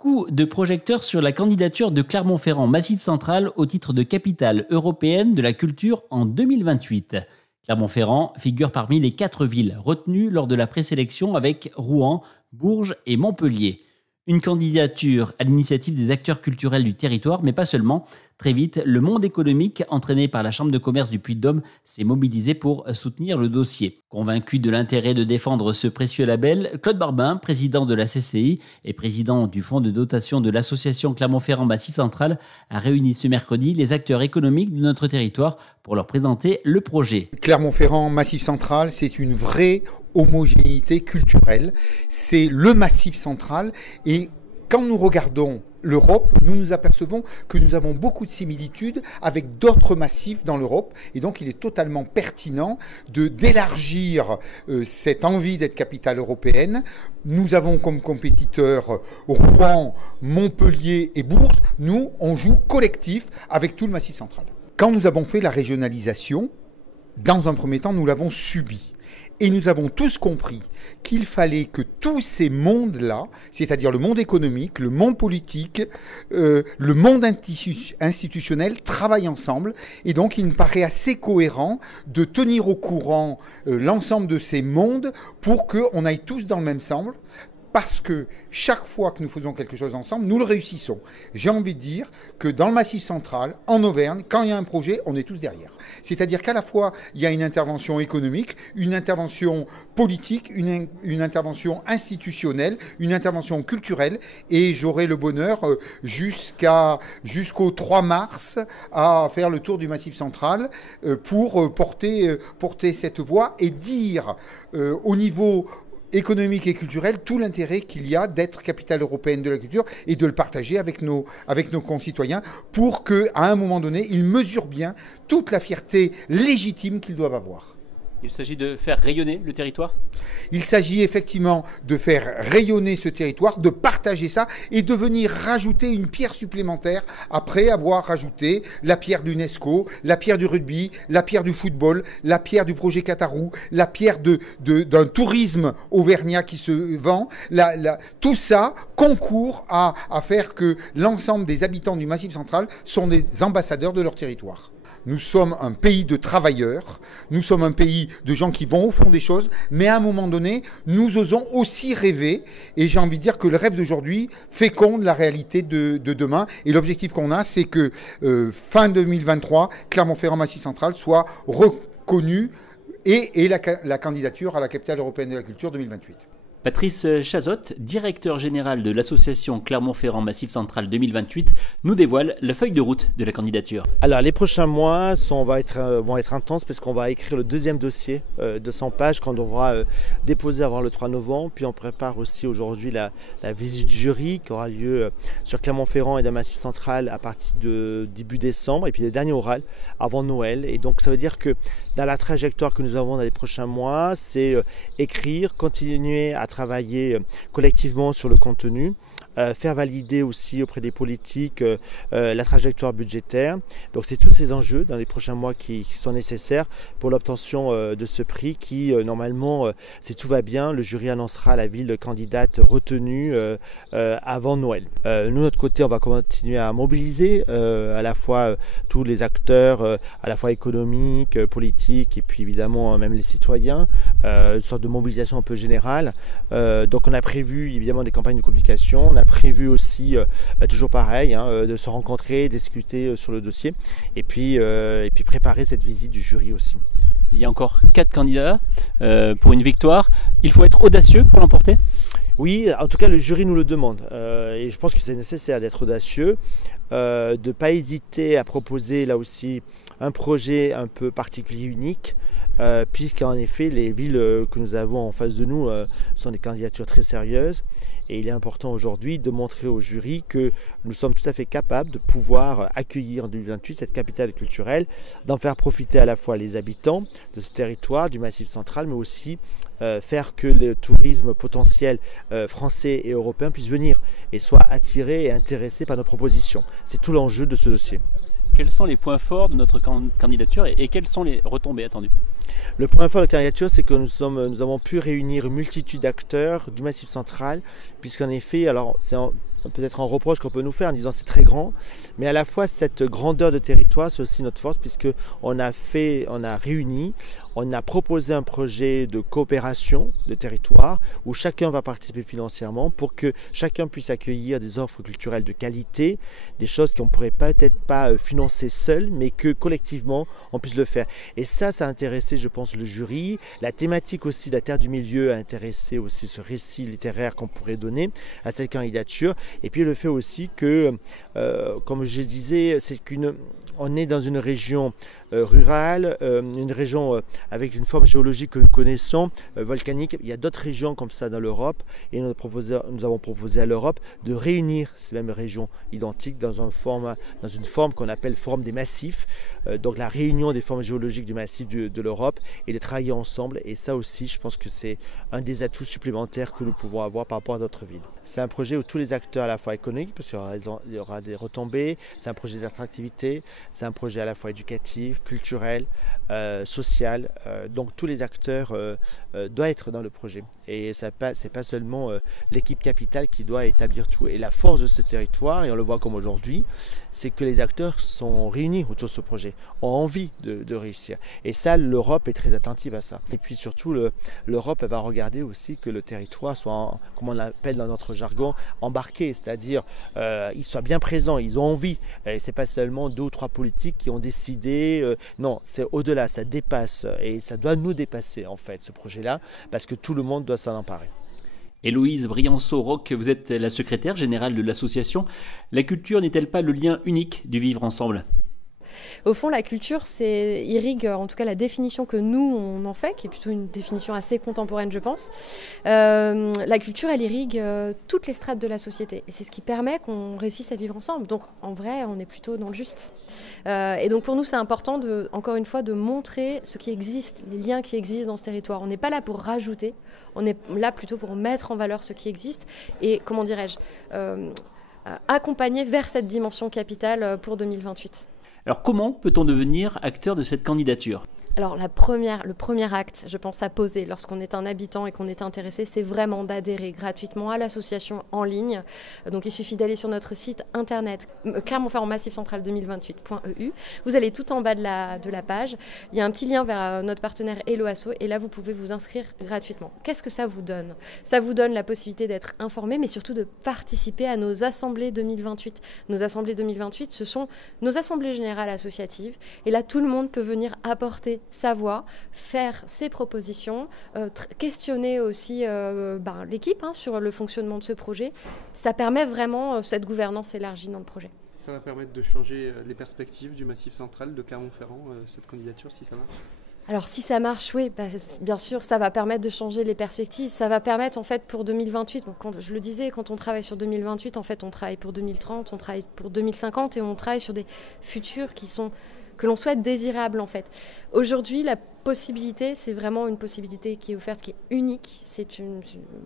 Coup de projecteur sur la candidature de Clermont-Ferrand Massif Central au titre de capitale européenne de la culture en 2028. Clermont-Ferrand figure parmi les 4 villes retenues lors de la présélection avec Rouen, Bourges et Montpellier. Une candidature à l'initiative des acteurs culturels du territoire, mais pas seulement. Très vite, le monde économique, entraîné par la Chambre de commerce du Puy-de-Dôme, s'est mobilisé pour soutenir le dossier. Convaincu de l'intérêt de défendre ce précieux label, Claude Barbin, président de la CCI et président du fonds de dotation de l'association Clermont-Ferrand Massif Central, a réuni ce mercredi les acteurs économiques de notre territoire pour leur présenter le projet. Clermont-Ferrand Massif Central, c'est une vraie homogénéité culturelle. C'est le Massif Central et quand nous regardons l'Europe, nous nous apercevons que nous avons beaucoup de similitudes avec d'autres massifs dans l'Europe et donc il est totalement pertinent d'élargir cette envie d'être capitale européenne. Nous avons comme compétiteurs Rouen, Montpellier et Bourges. Nous, on joue collectif avec tout le Massif Central. Quand nous avons fait la régionalisation, dans un premier temps, nous l'avons subi. Et nous avons tous compris qu'il fallait que tous ces mondes-là, c'est-à-dire le monde économique, le monde politique, le monde institutionnel, travaillent ensemble. Et donc, il me paraît assez cohérent de tenir au courant l'ensemble de ces mondes pour qu'on aille tous dans le même sens. Parce que chaque fois que nous faisons quelque chose ensemble, nous le réussissons. J'ai envie de dire que dans le Massif Central, en Auvergne, quand il y a un projet, on est tous derrière. C'est-à-dire qu'à la fois, il y a une intervention économique, une intervention politique, une intervention institutionnelle, une intervention culturelle. Et j'aurai le bonheur jusqu'au 3 mars à faire le tour du Massif Central pour porter cette voix et dire au niveau économique et culturel, tout l'intérêt qu'il y a d'être capitale européenne de la culture et de le partager avec nos concitoyens pour qu'à un moment donné, ils mesurent bien toute la fierté légitime qu'ils doivent avoir. Il s'agit de faire rayonner le territoire ? Il s'agit effectivement de faire rayonner ce territoire, de partager ça et de venir rajouter une pierre supplémentaire après avoir rajouté la pierre de l'UNESCO, la pierre du rugby, la pierre du football, la pierre du projet Qatarou, la pierre d'un tourisme auvergnat qui se vend. Tout ça concourt à faire que l'ensemble des habitants du Massif Central sont des ambassadeurs de leur territoire. Nous sommes un pays de travailleurs, nous sommes un pays de gens qui vont au fond des choses, mais à un moment donné, nous osons aussi rêver. Et j'ai envie de dire que le rêve d'aujourd'hui féconde la réalité de demain. Et l'objectif qu'on a, c'est que fin 2023, Clermont-Ferrand Massif Central soit reconnu et la candidature à la capitale européenne de la culture 2028. Patrice Chazotte, directeur général de l'association Clermont-Ferrand Massif Central 2028, nous dévoile la feuille de route de la candidature. Alors les prochains mois vont être intenses parce qu'on va écrire le deuxième dossier de 100 pages qu'on devra déposer avant le 3 novembre. Puis on prépare aussi aujourd'hui la visite jury qui aura lieu sur Clermont-Ferrand et dans Massif Central à partir de début décembre. Et puis le dernier oral avant Noël. Et donc ça veut dire que dans la trajectoire que nous avons dans les prochains mois, c'est écrire, continuer à travailler collectivement sur le contenu, faire valider aussi auprès des politiques la trajectoire budgétaire. Donc c'est tous ces enjeux dans les prochains mois qui sont nécessaires pour l'obtention de ce prix qui normalement, si tout va bien, le jury annoncera la ville candidate retenue avant Noël. Nous, de notre côté, on va continuer à mobiliser à la fois tous les acteurs, à la fois économiques, politiques et puis évidemment même les citoyens, une sorte de mobilisation un peu générale. Donc on a prévu évidemment des campagnes de communication, on a prévu aussi, toujours pareil, de se rencontrer, discuter sur le dossier et puis préparer cette visite du jury aussi. Il y a encore 4 candidats pour une victoire. Il faut être audacieux pour l'emporter ? Oui, en tout cas le jury nous le demande et je pense que c'est nécessaire d'être audacieux, de ne pas hésiter à proposer là aussi un projet un peu particulier, unique, puisqu'en effet les villes que nous avons en face de nous sont des candidatures très sérieuses et il est important aujourd'hui de montrer au jury que nous sommes tout à fait capables de pouvoir accueillir en 2028 cette capitale culturelle, d'en faire profiter à la fois les habitants de ce territoire, du Massif Central, mais aussi faire que le tourisme potentiel français et européen puisse venir et soit attiré et intéressé par nos propositions. C'est tout l'enjeu de ce dossier. Quels sont les points forts de notre candidature et quelles sont les retombées attendues ? Le point fort de la candidature, c'est que nous avons pu réunir une multitude d'acteurs du Massif central, puisqu'en effet, alors c'est peut-être un reproche qu'on peut nous faire en disant c'est très grand, mais à la fois cette grandeur de territoire, c'est aussi notre force, puisqu'on a réuni, on a proposé un projet de coopération de territoire où chacun va participer financièrement pour que chacun puisse accueillir des offres culturelles de qualité, des choses qu'on ne pourrait peut-être pas financer seul, mais que collectivement on puisse le faire. Et ça a intéressé, je pense, le jury. La thématique aussi de la Terre du Milieu a intéressé aussi ce récit littéraire qu'on pourrait donner à cette candidature. Et puis le fait aussi que, comme je disais, on est dans une région rurale, une région avec une forme géologique que nous connaissons, volcanique. Il y a d'autres régions comme ça dans l'Europe et nous avons proposé à l'Europe de réunir ces mêmes régions identiques dans une forme qu'on appelle forme des massifs. Donc la réunion des formes géologiques du massif de l'Europe et de travailler ensemble. Et ça aussi, je pense que c'est un des atouts supplémentaires que nous pouvons avoir par rapport à d'autres villes. C'est un projet où tous les acteurs à la fois économiques, parce qu'il y aura des retombées, c'est un projet d'attractivité, c'est un projet à la fois éducatif, culturel, social. Donc tous les acteurs doivent être dans le projet. Et ce n'est pas seulement l'équipe capitale qui doit établir tout. Et la force de ce territoire, et on le voit comme aujourd'hui, c'est que les acteurs sont réunis autour de ce projet, ont envie de réussir. Et ça, l'Europe est très attentive à ça. Et puis surtout, l'Europe va regarder aussi que le territoire soit, comme on l'appelle dans notre jargon, embarqué, c'est-à-dire ils soient bien présents, ils ont envie. Et ce n'est pas seulement 2 ou 3 politiques qui ont décidé, non, c'est au-delà, ça dépasse. Et ça doit nous dépasser en fait, ce projet-là, parce que tout le monde doit s'en emparer. Héloïse Brianceau-Roch, vous êtes la secrétaire générale de l'association. La culture n'est-elle pas le lien unique du vivre ensemble ? Au fond, la culture, irrigue, en tout cas la définition que nous, on en fait, qui est plutôt une définition assez contemporaine, je pense. La culture, elle irrigue toutes les strates de la société. Et c'est ce qui permet qu'on réussisse à vivre ensemble. Donc, en vrai, on est plutôt dans le juste. Et donc, pour nous, c'est important, encore une fois, de montrer ce qui existe, les liens qui existent dans ce territoire. On n'est pas là pour rajouter, on est là plutôt pour mettre en valeur ce qui existe. Et, comment dirais-je, accompagner vers cette dimension capitale pour 2028. Alors comment peut-on devenir acteur de cette candidature ? Alors le premier acte, je pense, à poser lorsqu'on est un habitant et qu'on est intéressé, c'est vraiment d'adhérer gratuitement à l'association en ligne. Donc il suffit d'aller sur notre site internet Clermont-Ferrand Massif Central 2028.eu. Vous allez tout en bas de la page. Il y a un petit lien vers notre partenaire Hello Asso et là vous pouvez vous inscrire gratuitement. Qu'est-ce que ça vous donne ? Ça vous donne la possibilité d'être informé, mais surtout de participer à nos assemblées 2028. Nos assemblées 2028, ce sont nos assemblées générales associatives. Et là, tout le monde peut venir apporter sa voix, faire ses propositions, questionner aussi l'équipe sur le fonctionnement de ce projet. Ça permet vraiment cette gouvernance élargie dans le projet. Ça va permettre de changer les perspectives du Massif central de Clermont-Ferrand, cette candidature, si ça marche ? Alors si ça marche, oui, bien sûr, ça va permettre de changer les perspectives. Ça va permettre en fait pour 2028, je le disais, quand on travaille sur 2028, en fait on travaille pour 2030, on travaille pour 2050 et on travaille sur des futurs que l'on souhaite désirables en fait. Aujourd'hui, la possibilité, c'est vraiment une possibilité qui est offerte, qui est unique. C'est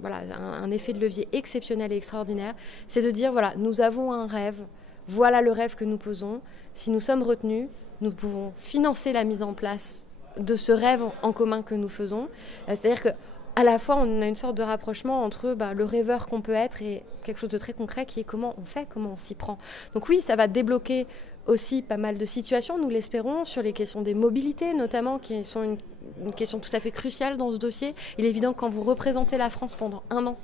un effet de levier exceptionnel et extraordinaire. C'est de dire, voilà, nous avons un rêve, voilà le rêve que nous posons. Si nous sommes retenus, nous pouvons financer la mise en place de ce rêve en commun que nous faisons. C'est-à-dire qu'à la fois, on a une sorte de rapprochement entre le rêveur qu'on peut être et quelque chose de très concret qui est comment on fait, comment on s'y prend. Donc oui, ça va débloquer aussi pas mal de situations, nous l'espérons, sur les questions des mobilités notamment, qui sont une question tout à fait cruciale dans ce dossier. Il est évident que quand vous représentez la France pendant 1 an,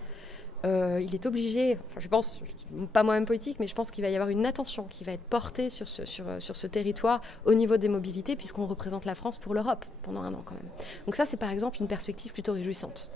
il est obligé, je pense, pas moi-même politique, mais je pense qu'il va y avoir une attention qui va être portée sur ce territoire au niveau des mobilités, puisqu'on représente la France pour l'Europe pendant 1 an quand même. Donc ça, c'est par exemple une perspective plutôt réjouissante.